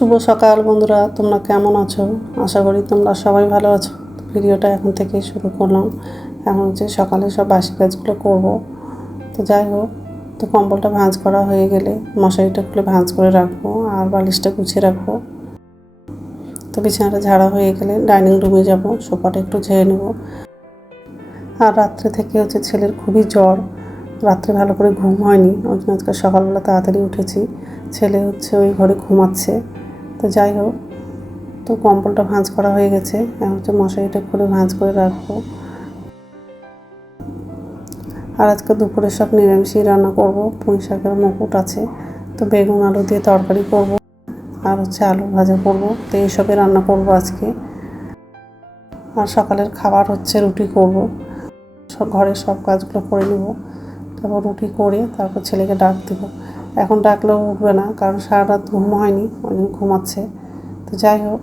শুভ সকাল বন্ধুরা, তোমরা কেমন আছো? আশা করি তোমরা সবাই ভালো আছো। ভিডিওটা এখন থেকেই শুরু করলাম। এখন হচ্ছে সকালে সব বাসি কাজগুলো করব। তো যাই হোক, তো কম্বলটা ভাঁজ করা হয়ে গেলে মশারিটা খুলে ভাঁজ করে রাখবো আর বালিশটা গুছিয়ে রাখবো। তো বিছানাটা ঝাড়া হয়ে গেলে ডাইনিং রুমে যাব, সোফাটা একটু ঝেড়ে নেব। আর রাত্রে থেকে হচ্ছে ছেলের খুবই জ্বর, রাত্রে ভালো করে ঘুম হয়নি, ওই জন্য আজকে সকালবেলা তাড়াতাড়ি উঠেছি। ছেলে হচ্ছে ওই ঘরে ঘুমাচ্ছে। তো যাই হোক, তো কম্বলটা ভাঁজ করা হয়ে গেছে, এখন হচ্ছে মশারিটা খুলে ভাঁজ করে রাখবো। আর আজকে দুপুরে সব নিরামিষই রান্না করব। পুঁই শাকের মুকুট আছে, তো বেগুন আলু দিয়ে তরকারি করব আর হচ্ছে আলু ভাজা করব। তো এইসবই রান্না করব আজকে। আর সকালের খাবার হচ্ছে রুটি করব। সব ঘরের সব কাজগুলো করে নেব, তারপর রুটি করে তারপর ছেলেকে ডাক দেবো। এখন ডাকলেও উঠবে না, কারণ সারা রাত ঘুম হয়নি, ওই জন্য ঘুমাচ্ছে। তো যাই হোক,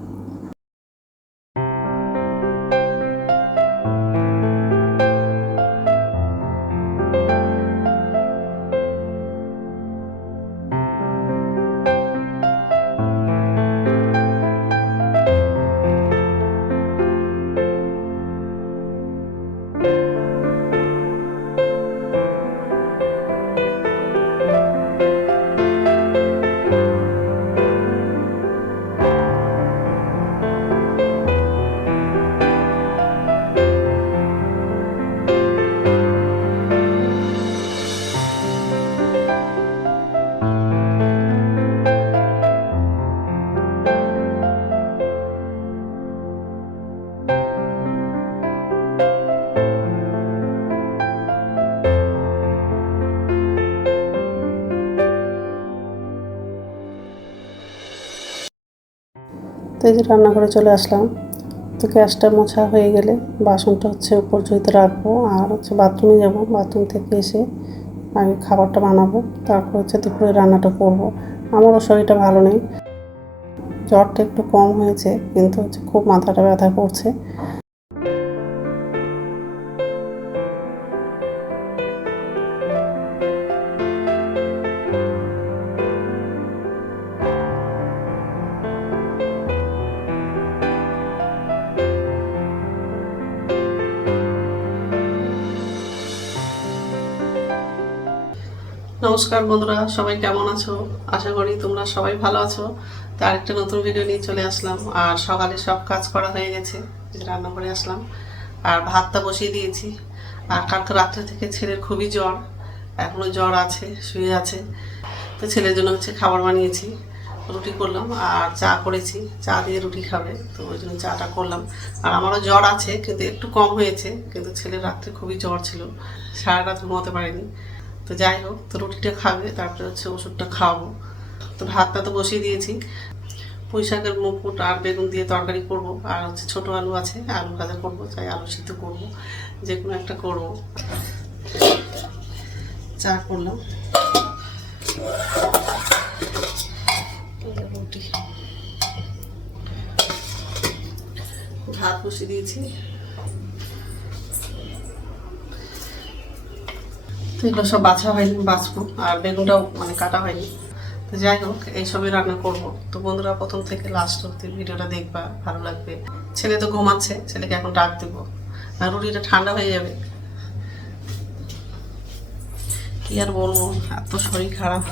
তো এই যে রান্নাঘরে চলে আসলাম। তো গ্যাসটা মোছা হয়ে গেলে বাসনটা হচ্ছে উপর ঝুঁইতে রাখবো আর হচ্ছে বাথরুমে যাব। বাথরুম থেকে এসে আগে খাবারটা বানাবো, তারপর হচ্ছে দুপুরে রান্নাটা করব। আমারও শরীরটা ভালো নেই, জ্বরটা একটু কম হয়েছে, কিন্তু হচ্ছে খুব মাথাটা ব্যথা করছে। নমস্কার বন্ধুরা, সবাই কেমন আছো? আশা করি তোমরা সবাই ভালো আছো। তো আরেকটা নতুন ভিডিও নিয়ে চলে আসলাম। আর সকালে সব কাজ করা হয়ে গেছে, রান্না করে আসলাম আর ভাতটা বসিয়ে দিয়েছি। আর কালকে রাত্রে থেকে ছেলের খুবই জ্বর, এখনও জ্বর আছে, শুয়ে আছে। তো ছেলের জন্য হচ্ছে খাবার বানিয়েছি, রুটি করলাম আর চা করেছি। চা দিয়ে রুটি খাবে, তো ওই জন্য চাটা করলাম। আর আমারও জ্বর আছে, কিন্তু একটু কম হয়েছে, কিন্তু ছেলের রাত্রে খুবই জ্বর ছিল, সারা রাত ঘুমাতে পারেনি। তো যাই হোক, তো রুটিটা খাবে, তারপরে হচ্ছে ওষুধটা খাওয়াবো। তো ভাতটা তো বসিয়ে দিয়েছি। পুঁই শাকের মুকুট আর বেগুন দিয়ে তরকারি করব, আর হচ্ছে ছোটো আলু আছে, আলু ভাজা করবো, চাই আলু সিদ্ধ করবো, যে কোনো একটা করবো। চা করলাম, রুটি, ভাত বসিয়ে দিয়েছি। তো এগুলো সব বাছা হয়নি, বাছবো। আর বেগুনটাও মানে কাটা হয়নি। তো যাই হোক, এইসবই রান্না করব। তো বন্ধুরা প্রথম থেকে লাস্ট অব্দি ভিডিওটা দেখবা, ভালো লাগবে। ছেলে তো ঘুমাচ্ছে, ছেলেকে এখন ডাক দেবো, আর রুটিটা ঠান্ডা হয়ে যাবে। কি আর বলবো, এত শরীর খারাপ,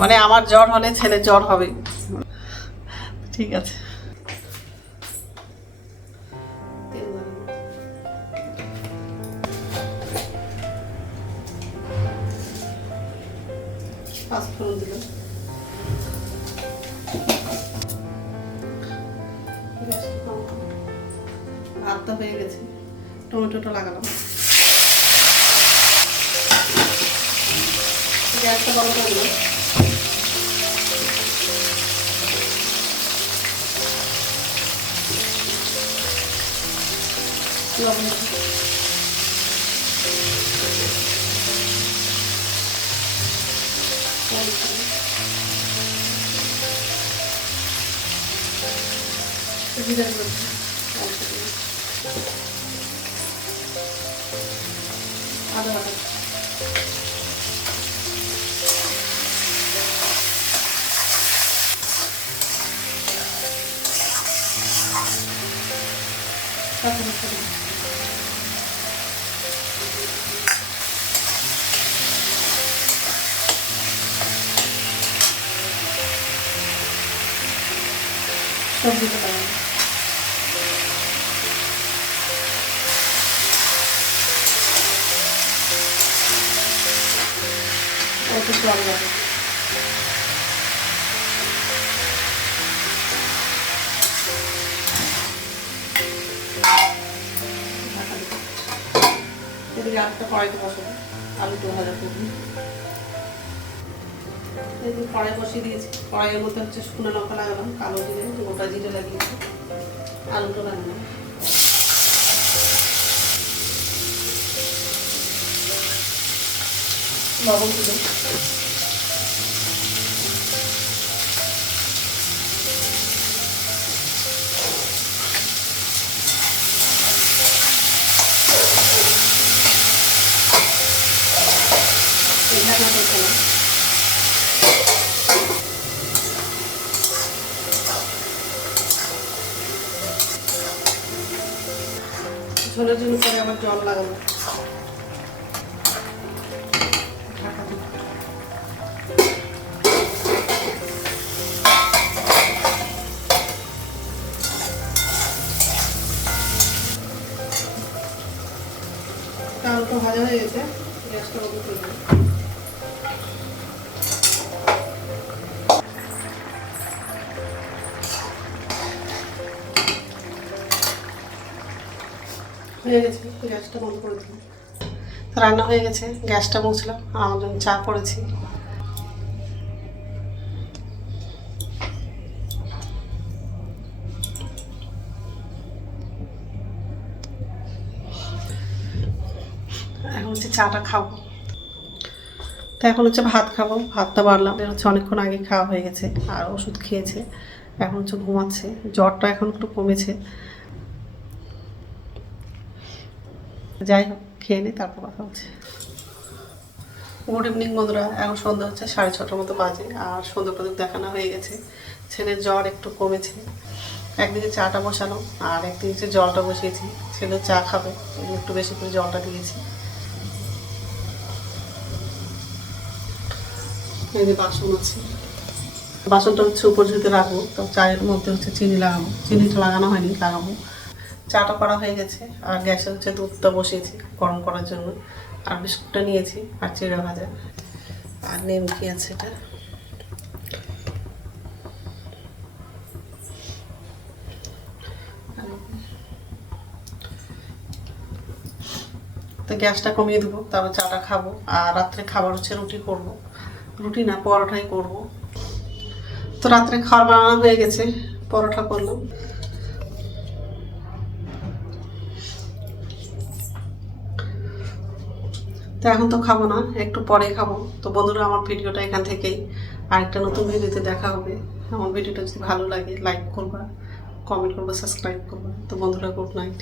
মানে আমার জ্বর হলে ছেলে জ্বর হবে। ঠিক আছে, পাঁচফোড়ন দিলাম, ভাতটা হয়ে গেছে, টমেটোটা লাগালাম, গ্যাসটা বন্ধ করে দিলাম। লবণ জিরে গুঁড়ো, আদা বাটা, কাঁচা লঙ্কা দেবো। সবজিটা দেবো। অল্প জল লাগে। এদিকে আলুটা কড়াইতে বসাবো, আলুটা ভাজা করবো। এই যে কড়াই বসিয়ে দিয়েছি, কড়াইয়ের মধ্যে হচ্ছে শুকনো লঙ্কা লাগালাম, কালো জিরে, গোটা জিরে লাগিয়েছি, আলুটা লাগালাম। লবণ দিলাম, ঢাকনা করছিলাম। ঝোলের জন্য পরে আবার জল লাগাবো। ঢাকা দিব। আলুটা ভাজা হয়ে গেছে, গ্যাসটা বন্ধ করে দেবো। হয়ে গেছে, গ্যাসটা বন্ধ করে দিলাম। রান্না হয়ে গেছে, গ্যাসটা মুছলাম, আমার জন্য চা করেছি। এখন হচ্ছে চাটা খাবো। তো এখন হচ্ছে ভাত খাবো, ভাতটা বাড়লাম, হচ্ছে অনেকক্ষণ আগে খাওয়া হয়ে গেছে, আর ওষুধ খেয়েছে, এখন হচ্ছে ঘুমাচ্ছে, জ্বরটা এখন একটু কমেছে। যাই হোক, খেয়ে নিই, তারপর কথা হচ্ছে। গুড ইভিনিং বন্ধুরা, এখন সন্ধ্যা হচ্ছে 6:30 মতো বাজে, আর সন্ধ্যা প্রদীপ দেখানো হয়ে গেছে। ছেলের জ্বর একটু কমেছে, একদিকে চাটা বসালাম আর একদিকে হচ্ছে জলটা বসিয়েছি। ছেলে চা খাবে, একটু বেশি করে জলটা দিয়েছি। এই যে বাসন আছে, বাসনটা হচ্ছে উপর ঝুঁতে রাখবো, তো চায়ের মধ্যে হচ্ছে চিনি লাগাবো, চিনিটা লাগানো হয়নি, লাগাবো। চাটা করা হয়ে গেছে, আর গ্যাসে হচ্ছে দুধটা বসিয়েছি গরম করার জন্য, আর বিস্কুটটা নিয়েছি, আর চিড়া ভাজা, আর নেমকি আছে এটা। তো গ্যাসটা কমিয়ে দেবো, তারপর চাটা খাবো। আর রাত্রে খাবার হচ্ছে রুটি করব, রুটি না পরোটাই করব। তো রাত্রে খাবার বানানো হয়ে গেছে, পরোটা করলাম। তো এখন তো খাবো না, একটু পরে খাবো। তো বন্ধুরা, আমার ভিডিওটা এখান থেকেই, আরেকটা নতুন ভিডিওতে দেখা হবে। আমার ভিডিওটা যদি ভালো লাগে লাইক করবা, কমেন্ট করবা, সাবস্ক্রাইব করবা। তো বন্ধুরা, গুড নাইট।